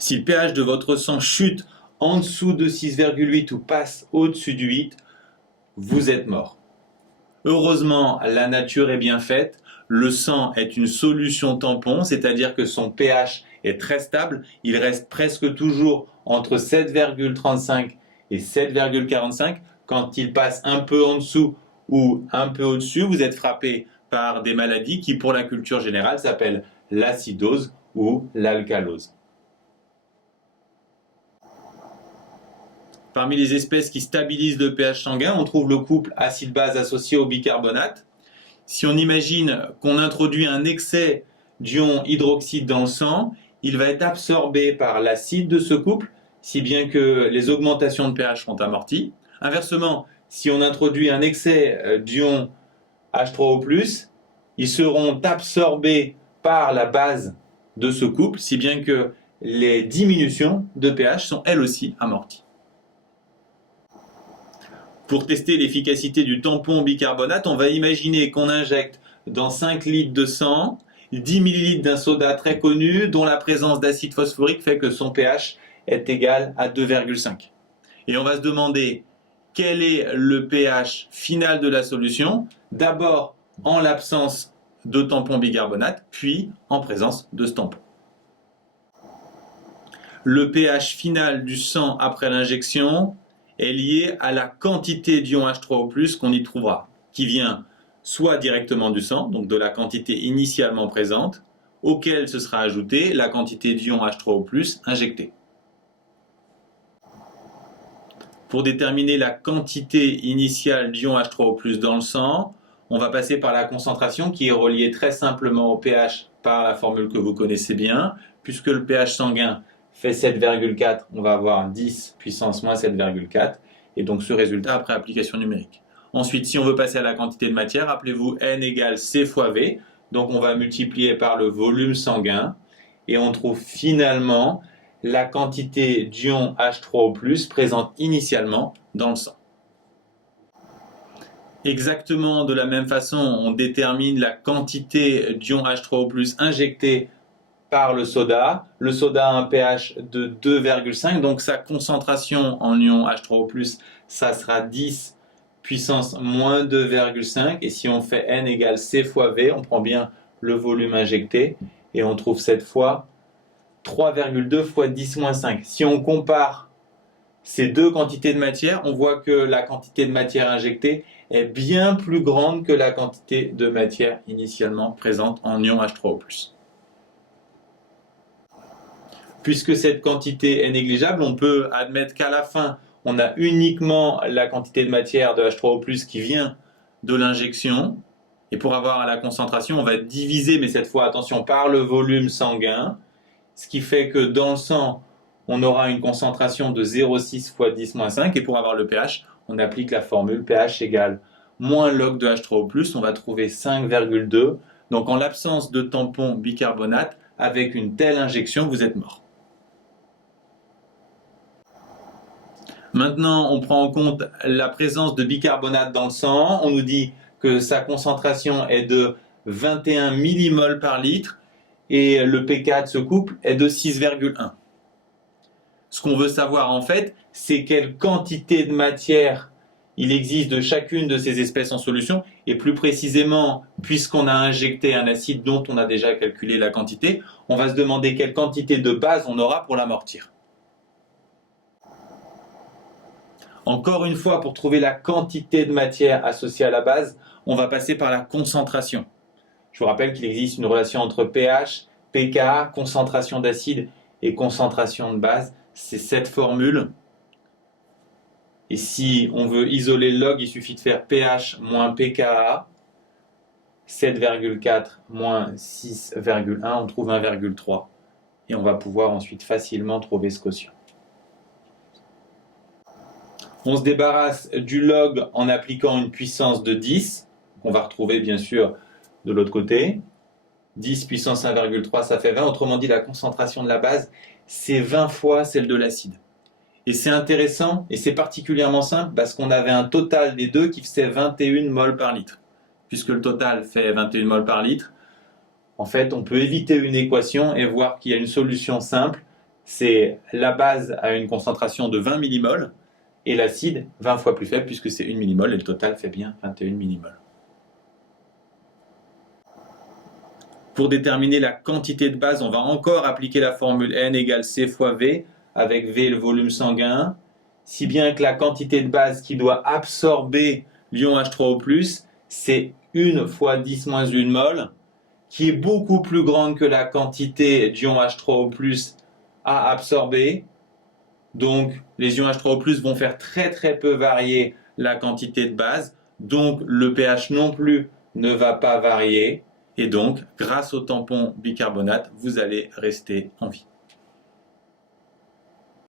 Si le pH de votre sang chute en dessous de 6,8 ou passe au-dessus de 8, vous êtes mort. Heureusement, la nature est bien faite. Le sang est une solution tampon, c'est-à-dire que son pH est très stable. Il reste presque toujours entre 7,35 et 7,45. Quand il passe un peu en dessous ou un peu au-dessus, vous êtes frappé par des maladies qui, pour la culture générale, s'appellent l'acidose ou l'alcalose. Parmi les espèces qui stabilisent le pH sanguin, on trouve le couple acide-base associé au bicarbonate. Si on imagine qu'on introduit un excès d'ion hydroxyde dans le sang, il va être absorbé par l'acide de ce couple, si bien que les augmentations de pH sont amorties. Inversement, si on introduit un excès d'ion H3O+, ils seront absorbés par la base de ce couple, si bien que les diminutions de pH sont elles aussi amorties. Pour tester l'efficacité du tampon bicarbonate, on va imaginer qu'on injecte dans 5 litres de sang 10 ml d'un soda très connu dont la présence d'acide phosphorique fait que son pH est égal à 2,5. Et on va se demander quel est le pH final de la solution, d'abord en l'absence de tampon bicarbonate, puis en présence de ce tampon. Le pH final du sang après l'injection est lié à la quantité d'ion H3O+, qu'on y trouvera, qui vient soit directement du sang, donc de la quantité initialement présente, auquel se sera ajoutée la quantité d'ion H3O+ injectée. Pour déterminer la quantité initiale d'ion H3O+ dans le sang, on va passer par la concentration qui est reliée très simplement au pH par la formule que vous connaissez bien. Puisque le pH sanguin fait 7,4, on va avoir 10 puissance moins 7,4, et donc ce résultat après application numérique. Ensuite, si on veut passer à la quantité de matière, rappelez-vous N égale C fois V, donc on va multiplier par le volume sanguin, et on trouve finalement la quantité d'ion H3O+ présente initialement dans le sang. Exactement de la même façon, on détermine la quantité d'ion H3O+ injectée par le soda. Le soda a un pH de 2,5, donc sa concentration en ion H3O+, ça sera 10 puissance moins 2,5. Et si on fait N égale C fois V, on prend bien le volume injecté et on trouve cette fois 3,2 fois 10 moins 5. Si on compare ces deux quantités de matière, on voit que la quantité de matière injectée est bien plus grande que la quantité de matière initialement présente en ion H3O+. Puisque cette quantité est négligeable, on peut admettre qu'à la fin, on a uniquement la quantité de matière de H3O+ qui vient de l'injection. Et pour avoir la concentration, on va diviser, mais cette fois, attention, par le volume sanguin. Ce qui fait que dans le sang, on aura une concentration de 0,6 fois 10 moins 5. Et pour avoir le pH, on applique la formule pH égale moins log de H3O+. On va trouver 5,2. Donc en l'absence de tampon bicarbonate, avec une telle injection, vous êtes mort. Maintenant, on prend en compte la présence de bicarbonate dans le sang. On nous dit que sa concentration est de 21 millimoles par litre et le pK de ce couple est de 6,1. Ce qu'on veut savoir en fait, c'est quelle quantité de matière il existe de chacune de ces espèces en solution et plus précisément, puisqu'on a injecté un acide dont on a déjà calculé la quantité, on va se demander quelle quantité de base on aura pour l'amortir. Encore une fois, pour trouver la quantité de matière associée à la base, on va passer par la concentration. Je vous rappelle qu'il existe une relation entre pH, pKa, concentration d'acide et concentration de base. C'est cette formule. Et si on veut isoler le log, il suffit de faire pH moins pKa, 7,4 moins 6,1, on trouve 1,3. Et on va pouvoir ensuite facilement trouver ce quotient. On se débarrasse du log en appliquant une puissance de 10, qu'on va retrouver bien sûr de l'autre côté. 10 puissance 1,3, ça fait 20. Autrement dit, la concentration de la base, c'est 20 fois celle de l'acide. Et c'est intéressant, et c'est particulièrement simple, parce qu'on avait un total des deux qui faisait 21 moles par litre. Puisque le total fait 21 moles par litre, en fait, on peut éviter une équation et voir qu'il y a une solution simple. c'est la base à une concentration de 20 millimoles et l'acide 20 fois plus faible puisque c'est 1 millimole et le total fait bien 21 millimoles. Pour déterminer la quantité de base, on va encore appliquer la formule N égale C fois V, avec V le volume sanguin, si bien que la quantité de base qui doit absorber l'ion H3O+, c'est 1 fois 10 moins 1 mol, qui est beaucoup plus grande que la quantité d'ion H3O+, à absorber. Donc, les ions H3O+, vont faire très très peu varier la quantité de base, donc le pH non plus ne va pas varier. Et donc, grâce au tampon bicarbonate, vous allez rester en vie.